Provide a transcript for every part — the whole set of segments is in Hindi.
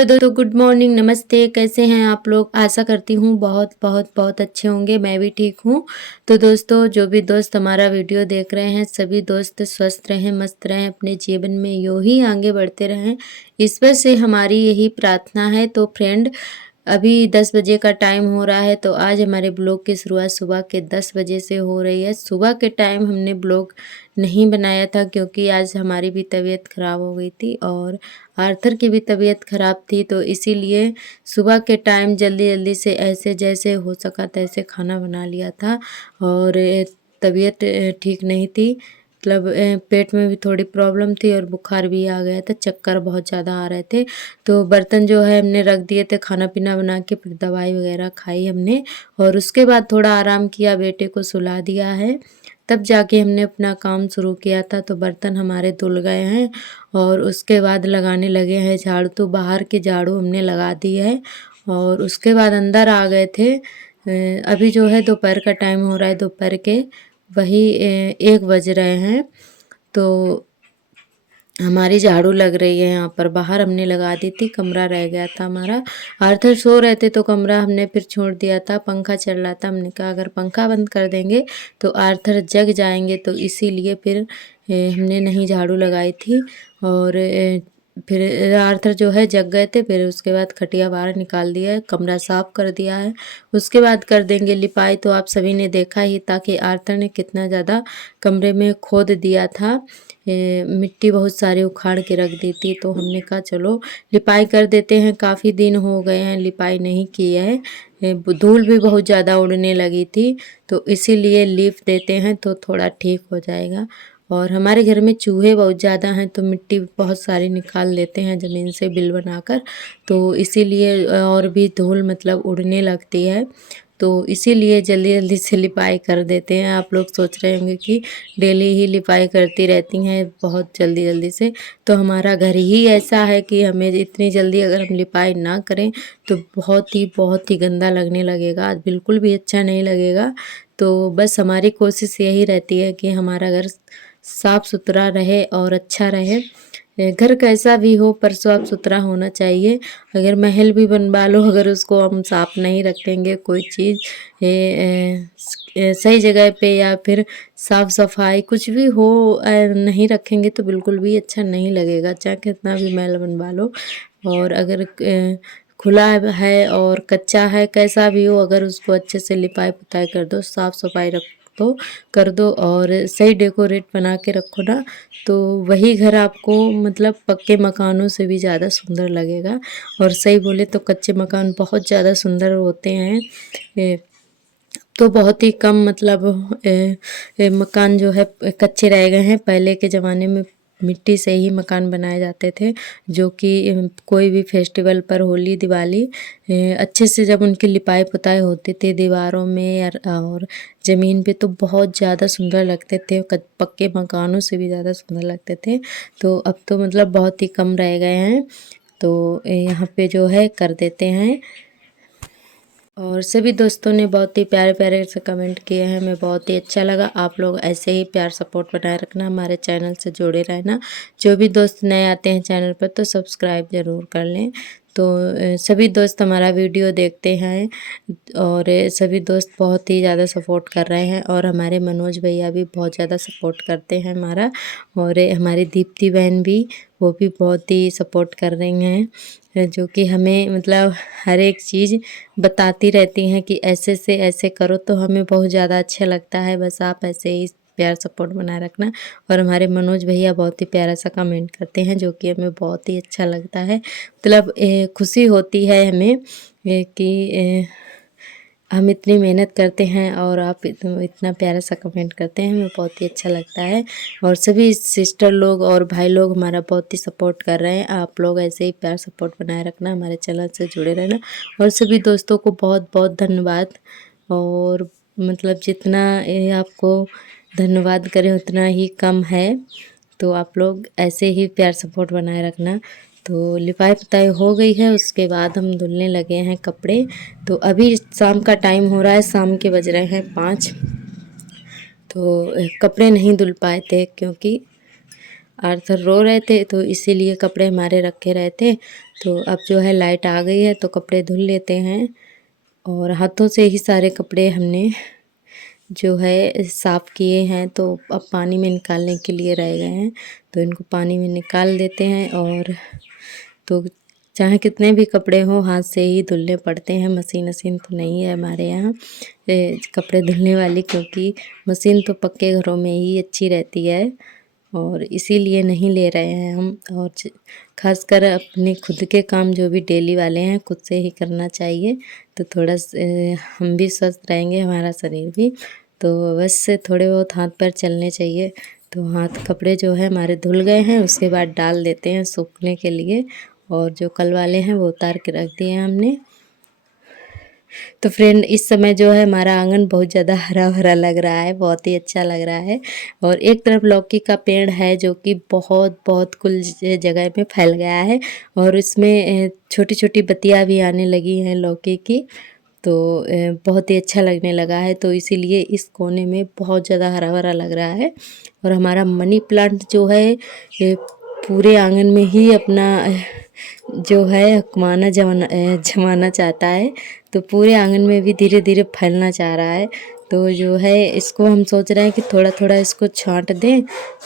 हेलो दोस्तों, गुड मॉर्निंग, नमस्ते। कैसे हैं आप लोग? आशा करती हूँ बहुत बहुत बहुत अच्छे होंगे। मैं भी ठीक हूँ। तो दोस्तों, जो भी दोस्त हमारा वीडियो देख रहे हैं, सभी दोस्त स्वस्थ रहें, मस्त रहें, अपने जीवन में यूं ही आगे बढ़ते रहें, ईश्वर से हमारी यही प्रार्थना है। तो फ्रेंड, अभी 10 बजे का टाइम हो रहा है। तो आज हमारे ब्लॉग की शुरुआत सुबह के 10 बजे से हो रही है। सुबह के टाइम हमने ब्लॉग नहीं बनाया था क्योंकि आज हमारी भी तबीयत ख़राब हो गई थी और आर्थर की भी तबीयत ख़राब थी। तो इसीलिए सुबह के टाइम जल्दी जल्दी से ऐसे जैसे हो सका तैसे खाना बना लिया था। और तबीयत ठीक नहीं थी, मतलब पेट में भी थोड़ी प्रॉब्लम थी और बुखार भी आ गया था, चक्कर बहुत ज़्यादा आ रहे थे। तो बर्तन जो है हमने रख दिए थे, खाना पीना बना के फिर दवाई वगैरह खाई हमने और उसके बाद थोड़ा आराम किया, बेटे को सुला दिया है, तब जाके हमने अपना काम शुरू किया था। तो बर्तन हमारे धुल गए हैं और उसके बाद लगाने लगे हैं झाड़ू। तो बाहर के झाड़ू हमने लगा दी है और उसके बाद अंदर आ गए थे। अभी जो है दोपहर का टाइम हो रहा है, दोपहर के वही 1 बज रहे हैं। तो हमारी झाड़ू लग रही है यहाँ पर। बाहर हमने लगा दी थी, कमरा रह गया था हमारा। आर्थर सो रहे थे तो कमरा हमने फिर छोड़ दिया था, पंखा चल रहा था। हमने कहा अगर पंखा बंद कर देंगे तो आर्थर जग जाएंगे, तो इसीलिए फिर हमने नहीं झाड़ू लगाई थी। और फिर आर्थर जो है जग गए थे, फिर उसके बाद खटिया बाहर निकाल दिया है, कमरा साफ कर दिया है। उसके बाद कर देंगे लिपाई। तो आप सभी ने देखा ही था कि आर्थर ने कितना ज़्यादा कमरे में खोद दिया था, मिट्टी बहुत सारी उखाड़ के रख दी थी। तो हमने कहा चलो लिपाई कर देते हैं, काफ़ी दिन हो गए हैं लिपाई नहीं की है। धूल भी बहुत ज़्यादा उड़ने लगी थी, तो इसीलिए लीफ देते हैं तो थोड़ा ठीक हो जाएगा। और हमारे घर में चूहे बहुत ज़्यादा हैं, तो मिट्टी बहुत सारी निकाल लेते हैं ज़मीन से बिल बनाकर, तो इसीलिए और भी धूल मतलब उड़ने लगती है, तो इसीलिए जल्दी जल्दी से लिपाई कर देते हैं। आप लोग सोच रहे होंगे कि डेली ही लिपाई करती रहती हैं बहुत जल्दी जल्दी से, तो हमारा घर ही ऐसा है कि हमें इतनी जल्दी अगर हम लिपाई ना करें तो बहुत ही गंदा लगने लगेगा, बिल्कुल भी अच्छा नहीं लगेगा। तो बस हमारी कोशिश यही रहती है कि हमारा घर साफ़ सुथरा रहे और अच्छा रहे। घर कैसा भी हो पर साफ़ सुथरा होना चाहिए। अगर महल भी बनवा लो, अगर उसको हम साफ़ नहीं रखेंगे, कोई चीज़ सही जगह पे या फिर साफ़ सफाई कुछ भी हो नहीं रखेंगे तो बिल्कुल भी अच्छा नहीं लगेगा, चाहे कितना भी महल बनवा लो। और अगर खुला है और कच्चा है, कैसा भी हो, अगर उसको अच्छे से लिपाई पुताई कर दो, साफ़ सफाई रख दो कर दो और सही डेकोरेट बना के रखो ना, तो वही घर आपको मतलब पक्के मकानों से भी ज़्यादा सुंदर लगेगा। और सही बोले तो कच्चे मकान बहुत ज़्यादा सुंदर होते हैं। तो बहुत ही कम मतलब मकान जो है कच्चे रह गए हैं। पहले के ज़माने में मिट्टी से ही मकान बनाए जाते थे, जो कि कोई भी फेस्टिवल पर, होली दिवाली, अच्छे से जब उनकी लिपाई पुताई होती थी दीवारों में और ज़मीन पे, तो बहुत ज़्यादा सुंदर लगते थे, पक्के मकानों से भी ज़्यादा सुंदर लगते थे। तो अब तो मतलब बहुत ही कम रह गए हैं, तो यहाँ पे जो है कर देते हैं। और सभी दोस्तों ने बहुत ही प्यारे प्यारे से कमेंट किए हैं, हमें बहुत ही अच्छा लगा। आप लोग ऐसे ही प्यार सपोर्ट बनाए रखना, हमारे चैनल से जुड़े रहना। जो भी दोस्त नए आते हैं चैनल पर तो सब्सक्राइब ज़रूर कर लें। तो सभी दोस्त हमारा वीडियो देखते हैं और सभी दोस्त बहुत ही ज़्यादा सपोर्ट कर रहे हैं और हमारे मनोज भैया भी बहुत ज़्यादा सपोर्ट करते हैं हमारा। और हमारी दीप्ति बहन भी, वो भी बहुत ही सपोर्ट कर रही हैं, जो कि हमें मतलब हर एक चीज़ बताती रहती हैं कि ऐसे से ऐसे करो, तो हमें बहुत ज़्यादा अच्छा लगता है। बस आप ऐसे ही प्यार सपोर्ट बनाए रखना। और हमारे मनोज भैया बहुत ही प्यारा सा कमेंट करते हैं, जो कि हमें बहुत ही अच्छा लगता है। मतलब खुशी होती है हमें कि हम इतनी मेहनत करते हैं और आप इतना प्यारा सा कमेंट करते हैं, हमें बहुत ही अच्छा लगता है। और सभी सिस्टर लोग और भाई लोग हमारा बहुत ही सपोर्ट कर रहे हैं। आप लोग ऐसे ही प्यार सपोर्ट बनाए रखना, हमारे चैनल से जुड़े रहना। और सभी दोस्तों को बहुत बहुत धन्यवाद। और मतलब जितना आपको धन्यवाद करें उतना ही कम है, तो आप लोग ऐसे ही प्यार सपोर्ट बनाए रखना। तो लिपाई पुताई हो गई है, उसके बाद हम धुलने लगे हैं कपड़े। तो अभी शाम का टाइम हो रहा है, शाम के बज रहे हैं 5। तो कपड़े नहीं धुल पाए थे क्योंकि आर्थर रो रहे थे, तो इसीलिए कपड़े हमारे रखे रहे थे। तो अब जो है लाइट आ गई है तो कपड़े धुल लेते हैं। और हाथों से ही सारे कपड़े हमने जो है साफ़ किए हैं, तो अब पानी में निकालने के लिए रह गए हैं, तो इनको पानी में निकाल देते हैं। और तो चाहे कितने भी कपड़े हों हाथ से ही धुलने पड़ते हैं, मशीन वशीन तो नहीं है हमारे यहाँ कपड़े धुलने वाली, क्योंकि मशीन तो पक्के घरों में ही अच्छी रहती है और इसीलिए नहीं ले रहे हैं हम। और खासकर अपने खुद के काम जो भी डेली वाले हैं खुद से ही करना चाहिए, तो थोड़ा हम भी स्वस्थ रहेंगे, हमारा शरीर भी। तो बस थोड़े बहुत हाथ पैर चलने चाहिए। तो हाथ कपड़े जो है हमारे धुल गए हैं, उसके बाद डाल देते हैं सूखने के लिए। और जो कल वाले हैं वो उतार के रख दिए हैं हमने। तो फ्रेंड इस समय जो है हमारा आंगन बहुत ज़्यादा हरा भरा लग रहा है, बहुत ही अच्छा लग रहा है। और एक तरफ लौकी का पेड़ है जो कि बहुत बहुत कुल जगह में फैल गया है, और इसमें छोटी छोटी पत्तियाँ भी आने लगी हैं लौकी की। तो बहुत ही अच्छा लगने लगा है, तो इसीलिए इस कोने में बहुत ज़्यादा हरा भरा लग रहा है। और हमारा मनी प्लांट जो है पूरे आंगन में ही अपना जो है कमाना जमाना चाहता है, तो पूरे आंगन में भी धीरे धीरे फैलना चाह रहा है। तो जो है इसको हम सोच रहे हैं कि थोड़ा थोड़ा इसको छांट दें,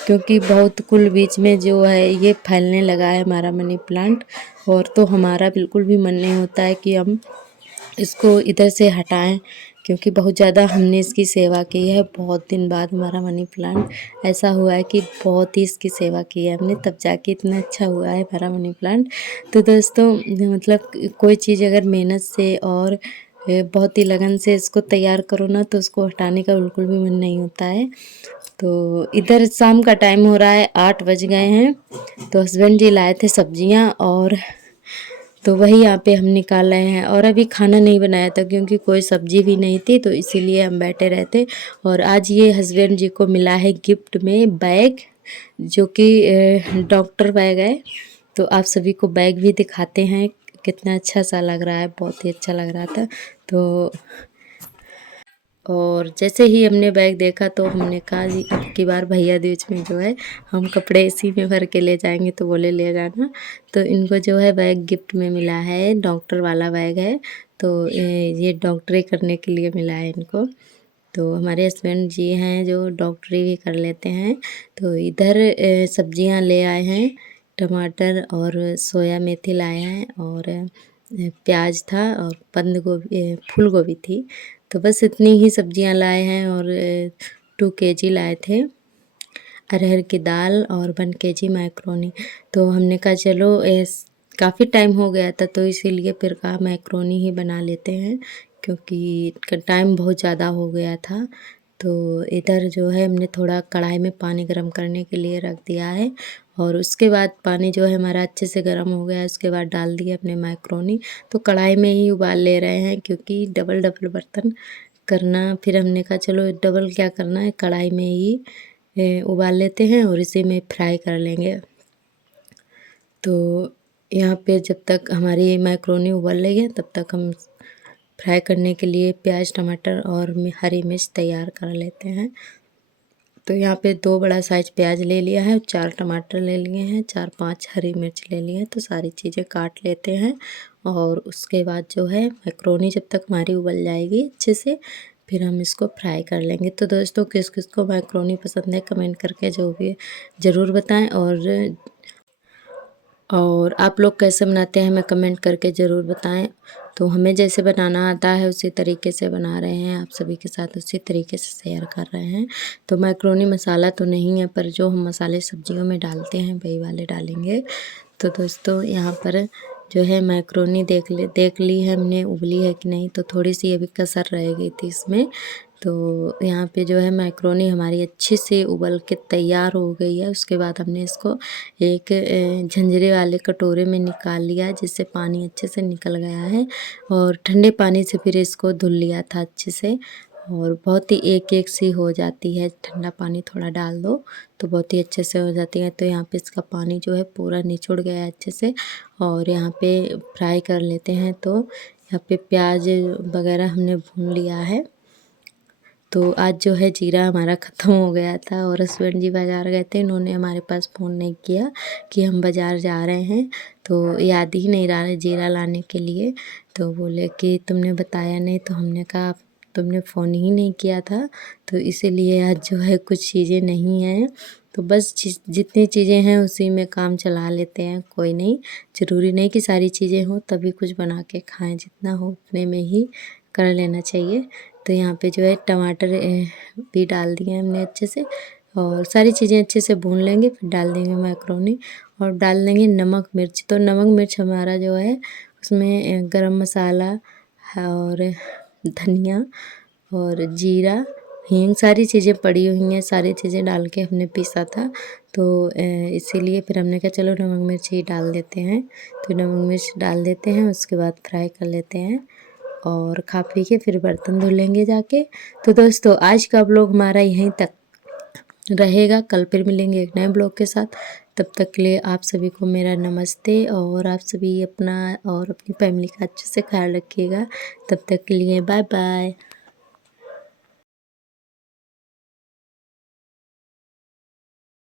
क्योंकि बहुत कुल बीच में जो है ये फैलने लगा है हमारा मनी प्लांट। और तो हमारा बिल्कुल भी मन नहीं होता है कि हम इसको इधर से हटाएं, क्योंकि बहुत ज़्यादा हमने इसकी सेवा की है। बहुत दिन बाद हमारा मनी प्लांट ऐसा हुआ है कि बहुत ही इसकी सेवा की है हमने, तब जाके इतना अच्छा हुआ है हमारा मनी प्लांट। तो दोस्तों मतलब कोई चीज़ अगर मेहनत से और बहुत ही लगन से इसको तैयार करो ना, तो उसको हटाने का बिल्कुल भी मन नहीं होता है। तो इधर शाम का टाइम हो रहा है, 8 बज गए हैं। तो हस्बैंड जी लाए थे सब्जियां, और तो वही यहाँ पे हम निकाल रहे हैं। और अभी खाना नहीं बनाया था क्योंकि कोई सब्जी भी नहीं थी, तो इसीलिए हम बैठे रहते। और आज ये हस्बैंड जी को मिला है गिफ्ट में बैग, जो कि डॉक्टर बैग है। तो आप सभी को बैग भी दिखाते हैं, कितना अच्छा सा लग रहा है, बहुत ही अच्छा लग रहा था। तो और जैसे ही हमने बैग देखा तो हमने कहा जी अब की बार भैया दूज में जो है हम कपड़े इसी में भर के ले जाएंगे, तो बोले ले जाना। तो इनको जो है बैग गिफ्ट में मिला है, डॉक्टर वाला बैग है। तो ये डॉक्टरी करने के लिए मिला है इनको। तो हमारे हस्बैंड जी हैं जो डॉक्टरी भी कर लेते हैं। तो इधर सब्जियां ले आए हैं, टमाटर और सोया मेथी लाए हैं, और प्याज था, और बंद गोभी फूल गोभी थी। तो बस इतनी ही सब्जियां लाए हैं। और 2 केजी लाए थे अरहर की दाल, और 1 केजी मैक्रोनी। तो हमने कहा चलो काफ़ी टाइम हो गया था, तो इसीलिए फिर कहा मैक्रोनी ही बना लेते हैं, क्योंकि टाइम बहुत ज़्यादा हो गया था। तो इधर जो है हमने थोड़ा कढ़ाई में पानी गर्म करने के लिए रख दिया है, और उसके बाद पानी जो है हमारा अच्छे से गर्म हो गया है, उसके बाद डाल दिए अपने मैक्रोनी। तो कढ़ाई में ही उबाल ले रहे हैं, क्योंकि डबल डबल बर्तन करना, फिर हमने कहा चलो डबल क्या करना है, कढ़ाई में ही उबाल लेते हैं और इसी में फ्राई कर लेंगे। तो यहाँ पे जब तक हमारी मैक्रोनी उबल रही है, तब तक हम फ्राई करने के लिए प्याज टमाटर और हरी मिर्च तैयार कर लेते हैं। तो यहाँ पे 2 बड़ा साइज प्याज ले लिया है, 4 टमाटर ले लिए हैं, 4-5 हरी मिर्च ले लिए हैं। तो सारी चीज़ें काट लेते हैं, और उसके बाद जो है मैक्रोनी जब तक हमारी उबल जाएगी अच्छे से, फिर हम इसको फ्राई कर लेंगे। तो दोस्तों किस किस को मैक्रोनी पसंद है कमेंट करके जो भी ज़रूर बताएं। और आप लोग कैसे बनाते हैं हमें कमेंट करके ज़रूर बताएं। तो हमें जैसे बनाना आता है उसी तरीके से बना रहे हैं, आप सभी के साथ उसी तरीके से शेयर कर रहे हैं। तो मैक्रोनी मसाला तो नहीं है, पर जो हम मसाले सब्जियों में डालते हैं वही वाले डालेंगे। तो दोस्तों यहाँ पर जो है मैक्रोनी देख ली है हमने उबली है कि नहीं, तो थोड़ी सी अभी कसर रह गई थी इसमें। तो यहाँ पे जो है मैक्रोनी हमारी अच्छे से उबल के तैयार हो गई है। उसके बाद हमने इसको एक झंझरे वाले कटोरे में निकाल लिया, जिससे पानी अच्छे से निकल गया है, और ठंडे पानी से फिर इसको धुल लिया था अच्छे से। और बहुत ही एक एक सी हो जाती है, ठंडा पानी थोड़ा डाल दो तो बहुत ही अच्छे से हो जाती है। तो यहाँ पे इसका पानी जो है पूरा निचुड़ गया है अच्छे से, और यहाँ पे फ्राई कर लेते हैं। तो यहाँ पे प्याज वगैरह हमने भून लिया है। तो आज जो है जीरा हमारा ख़त्म हो गया था और हस्बैंड जी बाज़ार गए थे। इन्होंने हमारे पास फ़ोन नहीं किया कि हम बाज़ार जा रहे हैं, तो याद ही नहीं रहा जीरा लाने के लिए। तो बोले कि तुमने बताया नहीं, तो हमने कहा तुमने फ़ोन ही नहीं किया था, तो इसीलिए आज जो है कुछ चीज़ें नहीं हैं। तो बस जितनी चीज़ें हैं उसी में काम चला लेते हैं, कोई नहीं, ज़रूरी नहीं कि सारी चीज़ें हों तभी कुछ बना के खाएं, जितना हो उतने में ही कर लेना चाहिए। तो यहाँ पे जो है टमाटर भी डाल दिए हमने अच्छे से, और सारी चीज़ें अच्छे से भून लेंगे, फिर डाल देंगे मैक्रोनी और डाल देंगे नमक मिर्च। तो नमक मिर्च हमारा जो है उसमें गरम मसाला और धनिया और जीरा, हींग, सारी चीज़ें पड़ी हुई हैं, सारी चीज़ें डाल के हमने पीसा था। तो इसीलिए फिर हमने कहा चलो नमक मिर्च ही डाल देते हैं। तो नमक मिर्च डाल देते हैं, उसके बाद फ्राई कर लेते हैं और खा पी के फिर बर्तन धुल लेंगे जाके। तो दोस्तों आज का ब्लॉग हमारा यहीं तक रहेगा, कल फिर मिलेंगे एक नए ब्लॉग के साथ। तब तक के लिए आप सभी को मेरा नमस्ते, और आप सभी अपना और अपनी फैमिली का अच्छे से ख्याल रखिएगा। तब तक के लिए बाय बाय।